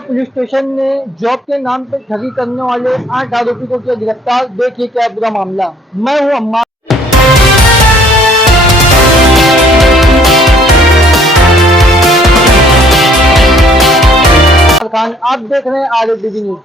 Police station ने job के नाम पर ठगी करने वाले 8 आरोपी को किया गिरफ्तार। देखिए क्या पूरा मामला। मैं हूं अम्मा खान, आप देख रहे हैं आरएसडीवी न्यूज।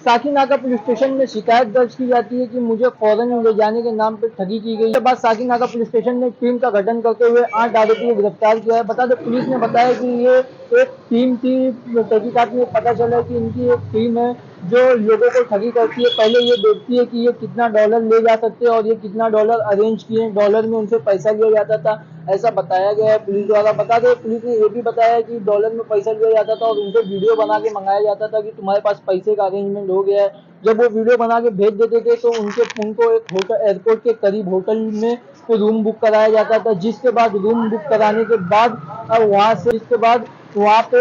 साकीनाका पुलिस स्टेशन में शिकायत दर्ज की जाती है कि मुझे फौरन ले जाने के नाम पर ठगी की गई। इसके बाद साकीनाका पुलिस स्टेशन ने टीम का गठन करते हुए 8 आरोपी को गिरफ्तार किया है। बता दें, पुलिस ने बताया कि ये एक टीम थी। तहकीकात में पता चला कि इनकी एक टीम है जो लोगों को ठगी करती है। पहले ये देखती है कि ये कितना डॉलर ले जा सकते हैं और ये कितना डॉलर अरेंज किए, डॉलर में उनसे पैसा लिया जाता था, ऐसा बताया गया है पुलिस द्वारा। बता दें, पुलिस ने ये भी बताया कि डॉलर में पैसा लिया जाता था और उनसे वीडियो बना के मंगाया जाता था कि तुम्हारे पास पैसे का अरेंजमेंट हो गया है। जब वो वीडियो बना के भेज देते थे तो उनको एक होटल, एयरपोर्ट के करीब होटल में रूम बुक कराया जाता था, जिसके बाद रूम बुक कराने के बाद वहाँ पे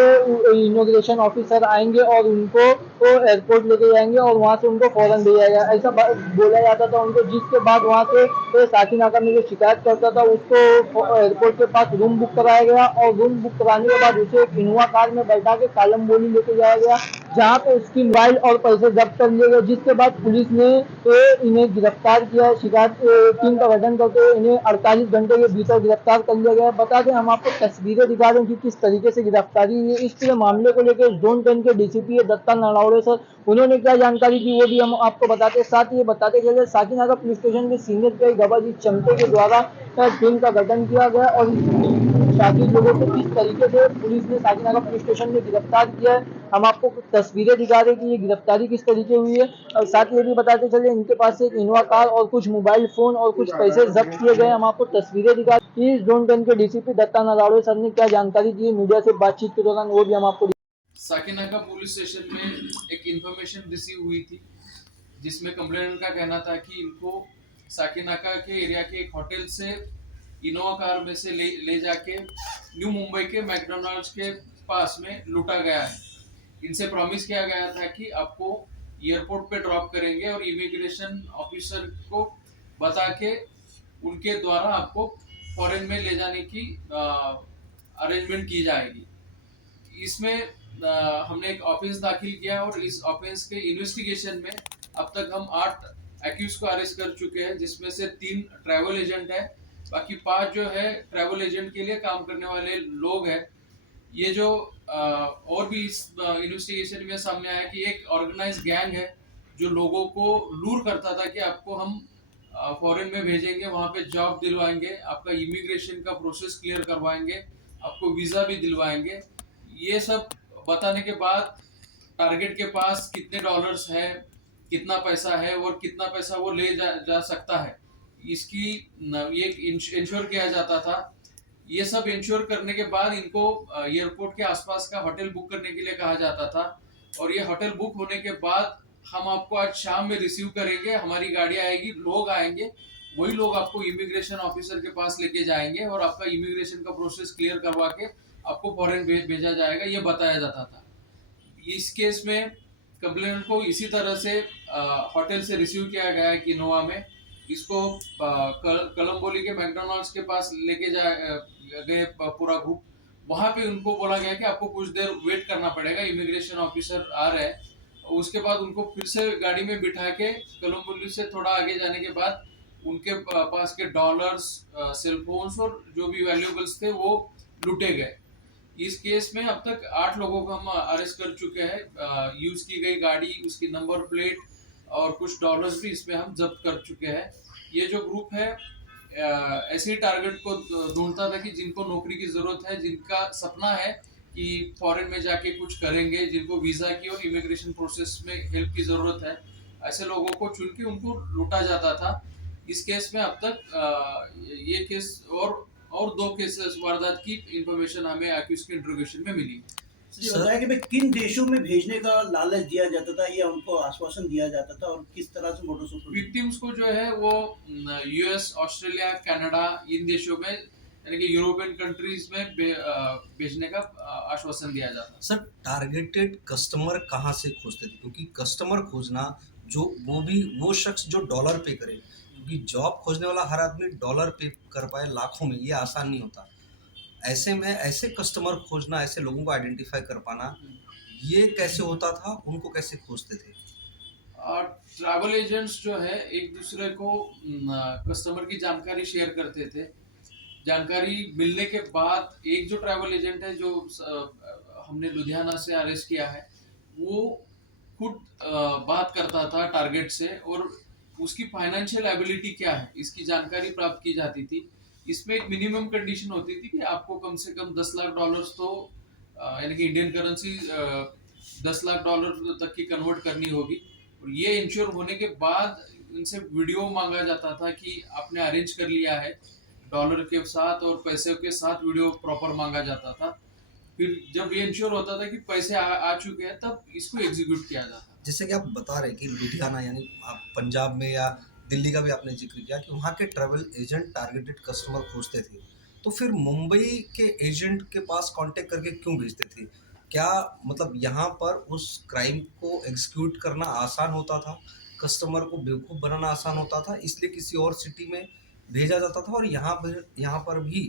इमिग्रेशन ऑफिसर आएंगे और उनको एयरपोर्ट लेके जाएंगे और वहाँ से उनको फौरन भेजा जाएगा, ऐसा बोला जाता था उनको। जिसके बाद वहाँ से साकीनाका में जो शिकायत करता था उसको एयरपोर्ट के पास रूम बुक कराया गया और रूम बुक कराने के बाद उसे एक इनोवा कार में बैठा के कालम बोली लेके जाया गया, जहाँ पे उसकी मोबाइल और पैसे जब्त कर लिए गए। जिसके बाद पुलिस ने इन्हें गिरफ्तार किया। शिकायत टीम का गठन करते हुए इन्हें 48 घंटे के भीतर गिरफ्तार कर लिया गया। बता दें, हम आपको तस्वीरें दिखा रहे हैं कि किस तरीके से गिरफ्तारी हुई है। इस पूरे मामले को लेकर जोन 10 के डीसीपी दत्ता नलावड़े सर, उन्होंने क्या जानकारी दी वो भी हम आपको बताते। साथ ही बताते चले, साकीनाका पुलिस स्टेशन में सीनियर पीआई गवाजी चमटे के द्वारा टीम का गठन किया गया और शातिर लोगों को किस तरीके से पुलिस ने साकीनाका पुलिस स्टेशन में गिरफ्तार किया है, हम आपको कुछ तस्वीरें दिखा रहे हैं कि ये गिरफ्तारी किस तरीके हुई है। और साथ ही ये भी बताते चले, इनके पास से एक इनोवा कार और कुछ मोबाइल फोन और कुछ पैसे जब्त किए गए। हम आपको तस्वीरें दिखा रहे हैं। इस जोन 10 के डीसीपी दत्ता नलावड़े सर ने क्या जानकारी दी मीडिया से बातचीत के दौरान, वो भी हम आपको। साकीनाका पुलिस स्टेशन में एक इंफॉर्मेशन रिसीव हुई थी जिसमें कंप्लेनेंट का कहना था कि इनको साकीनाका के एरिया के एक होटल से इनोवा कार में से ले जाके न्यू मुंबई के मैकडोनल्ड्स के पास में लूटा गया है। इनसे प्रॉमिस किया गया था कि आपको एयरपोर्ट पे ड्रॉप करेंगे और इमिग्रेशन ऑफिसर को बता के उनके द्वारा आपको फॉरेन में ले जाने की अरेंजमेंट की जाएगी। इसमें हमने एक ऑफेंस दाखिल किया और इस ऑफेंस के इन्वेस्टिगेशन में अब तक हम 8 एक्यूज को अरेस्ट कर चुके हैं, जिसमें से 3 ट्रैवल एजेंट है, बाकी 5 जो है ट्रैवल एजेंट के लिए काम करने वाले लोग हैं। ये जो और भी इस इन्वेस्टिगेशन में सामने आया कि एक ऑर्गेनाइज गैंग है जो लोगों को लूर करता था कि आपको हम फॉरेन में भेजेंगे, वहां पे जॉब दिलवाएंगे, आपका इमिग्रेशन का प्रोसेस क्लियर करवाएंगे, आपको वीजा भी दिलवाएंगे। ये सब बताने के बाद टारगेट के पास कितने डॉलर्स है, कितना पैसा है और कितना पैसा वो ले जा सकता है, इसकी ये इंश्योर किया जाता था। ये सब इंश्योर करने के बाद इनको एयरपोर्ट के आसपास का होटल बुक करने के लिए कहा जाता था और ये होटल बुक होने के बाद हम आपको आज शाम में रिसीव करेंगे, हमारी गाड़ी आएगी, लोग आएंगे, वही लोग आपको इमिग्रेशन ऑफिसर के पास लेके जाएंगे और आपका इमिग्रेशन का प्रोसेस क्लियर करवा के आपको फॉरेन भेजा जाएगा, ये बताया जाता था। इस केस में कंप्लेनेंट को इसी तरह से होटल से रिसीव किया गया है कि इनोवा में इसको कलम्बोली के मैकडोनल्ड्स के पास लेके गए पूरा ग्रुप। वहां पे उनको बोला गया कि आपको कुछ देर वेट करना पड़ेगा, इमिग्रेशन ऑफिसर आ रहे हैं। उसके बाद उनको फिर से गाड़ी में बिठा के कलम्बोली से थोड़ा आगे जाने के बाद उनके पास के डॉलर्स, सेलफोन्स और जो भी वैल्यूएबल्स थे वो लूटे गए। इस केस में अब तक 8 लोगों को हम अरेस्ट कर चुके हैं। यूज की गई गाड़ी, उसकी नंबर प्लेट और कुछ डॉलर्स भी इसमें हम जब्त कर चुके हैं। ये जो ग्रुप है ऐसे ही टारगेट को ढूंढता था कि जिनको नौकरी की जरूरत है, जिनका सपना है कि फॉरेन में जाके कुछ करेंगे, जिनको वीजा की और इमिग्रेशन प्रोसेस में हेल्प की जरूरत है, ऐसे लोगों को चुन के उनको लूटा जाता था। इस केस में अब तक ये केस और 2 केसेस वारदात की इंफॉर्मेशन हमें एक्यूज के इंट्रोगेशन में मिली। जी बताया कि भाई किन देशों में भेजने का लालच दिया जाता था या उनको आश्वासन दिया जाता था और किस तरह से मोटो विक्टिम्स को जो है वो यूएस, ऑस्ट्रेलिया, कनाडा, इन देशों में यानी कि यूरोपियन कंट्रीज में भेजने का आश्वासन दिया जाता है। सर, टारगेटेड कस्टमर कहाँ से खोजते थे? क्योंकि कस्टमर खोजना, जो वो भी वो शख्स जो डॉलर पे करे, क्योंकि जॉब खोजने वाला हर आदमी डॉलर पे कर पाए लाखों में, ये आसान नहीं होता। ऐसे में ऐसे कस्टमर खोजना, ऐसे लोगों को आइडेंटिफाई कर पाना, ये कैसे होता था, उनको कैसे खोजते थे? ट्रैवल एजेंट्स जो है एक दूसरे को कस्टमर की जानकारी शेयर करते थे। जानकारी मिलने के बाद एक जो ट्रैवल एजेंट है जो हमने लुधियाना से अरेस्ट किया है, वो खुद बात करता था टारगेट से और उसकी फाइनेंशियल एबिलिटी क्या है इसकी जानकारी प्राप्त की जाती थी। इसमें एक मिनिमम कंडीशन होती थी कि आपको कम से कम $10 लाख तो यानी कि इंडियन करेंसी $10 लाख तक की कन्वर्ट करनी होगी। और ये इंश्योर होने के बाद इनसे वीडियो मांगा जाता था कि आपने अरेंज कर लिया है, डॉलर के साथ और पैसे के साथ वीडियो प्रॉपर मांगा जाता था। फिर जब ये इंश्योर होता था कि पैसे आ चुके हैं तब इसको एग्जीक्यूट किया जाता था। जैसे कि आप बता रहे हैं कि लुधियाना यानी आप पंजाब में या दिल्ली का भी आपने जिक्र किया कि वहाँ के ट्रैवल एजेंट टारगेटेड कस्टमर खोजते थे, तो फिर मुंबई के एजेंट के पास कांटेक्ट करके क्यों भेजते थे? क्या मतलब यहाँ पर उस क्राइम को एग्जीक्यूट करना आसान होता था, कस्टमर को बेवकूफ़ बनाना आसान होता था, इसलिए किसी और सिटी में भेजा जाता था और यहाँ पर भी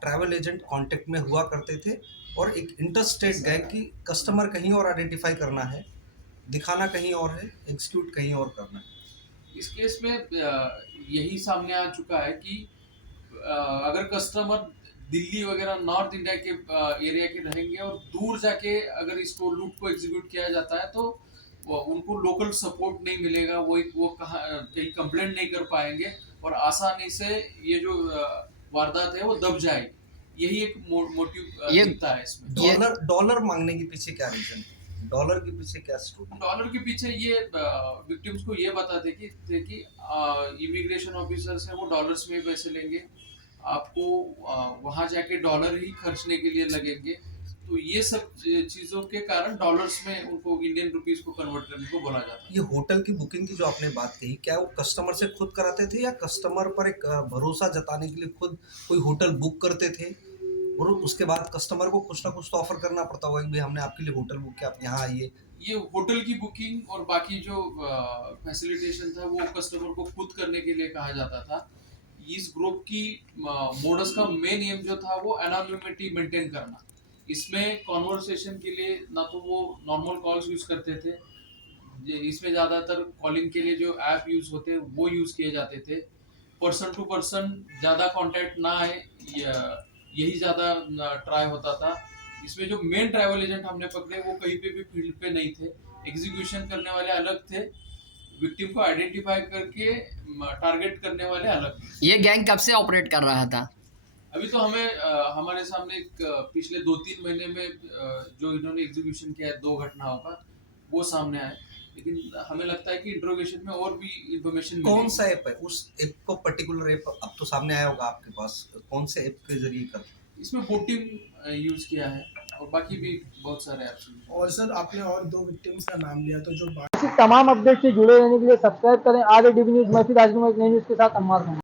ट्रैवल एजेंट कांटेक्ट में हुआ करते थे और एक इंटरस्टेट गैंग की कस्टमर कहीं और आइडेंटिफाई करना है, दिखाना कहीं और है, एग्जीक्यूट कहीं और करना है। इस केस में यही सामने आ चुका है कि अगर कस्टमर दिल्ली वगैरह नॉर्थ इंडिया के एरिया के रहेंगे और दूर जाके अगर इसको लूट को एग्जीक्यूट किया जाता है तो उनको लोकल सपोर्ट नहीं मिलेगा, वो कहाँ कहीं कंप्लेंट नहीं कर पाएंगे और आसानी से ये जो वारदात है वो दब जाएगी। यही एक मोटिव ये दिखता है इसमें। डॉलर डॉलर मांगने के पीछे क्या रीजन है? डॉलर के पीछे क्या स्टोरी? डॉलर के पीछे ये विक्टिम्स को ये बताते थे कि इमिग्रेशन ऑफिसर्स हैं वो डॉलर्स में ही पैसे लेंगे, आपको वहां जाके डॉलर ही खर्चने के लिए लगेंगे। तो ये सब चीजों के कारण डॉलर्स में उनको इंडियन रुपीस को कन्वर्ट करने को बोला जाता है। ये होटल की बुकिंग की जो आपने बात कही, क्या वो कस्टमर से खुद कराते थे या कस्टमर पर एक भरोसा जताने के लिए खुद कोई होटल बुक करते थे और उसके बाद कस्टमर को कुछ ना कुछ तो ऑफर करना पड़ता होगा कि भाई हमने आपके लिए होटल बुक किया, आप यहाँ आइए? ये होटल की बुकिंग और बाकी जो फैसिलिटेशन था वो कस्टमर को खुद करने के लिए कहा जाता था। इस ग्रुप की मोडस का मेन एम जो था वो एनोनिमिटी मेंटेन करना। इसमें कॉन्वर्सेशन के लिए ना तो वो नॉर्मल कॉल्स यूज करते थे, इसमें ज्यादातर कॉलिंग के लिए जो ऐप यूज होते हैं वो यूज किए जाते थे। पर्सन टू पर्सन ज्यादा कांटेक्ट ना आए, यही ज्यादा ट्राई होता था। इसमें जो मेन ट्रैवल एजेंट हमने पकड़े वो कहीं पे भी फील्ड पे नहीं थे, एग्जीक्यूशन करने वाले अलग थे, विक्टिम को आइडेंटिफाई करके टारगेट करने वाले अलग थे। ये गैंग कब से ऑपरेट कर रहा था? अभी तो हमें हमारे सामने पिछले 2-3 महीने में जो इन्होंने एग्जीक्यूशन किया है 2 घटनाओं का वो सामने आए, लेकिन हमें लगता है कि इंट्रोगेशन में और भी इंफॉर्मेशन कौन सा ऐप है उस ऐप को, पर्टिकुलर ऐप अब तो सामने आया होगा आपके पास, कौन से ऐप के जरिए करते? इसमें बोटिंग यूज किया है और बाकी भी बहुत सारे ऐप्स। और सर आपने और 2 विक्टिम्स का नाम लिया, तो जो ऐसी तमाम अपडेट से जुड़े रहने के लिए सब्सक्राइब करें आर डीबी न्यूज़। मैं फिर आज एक नई न्यूज़ के साथ अम्मार हूँ।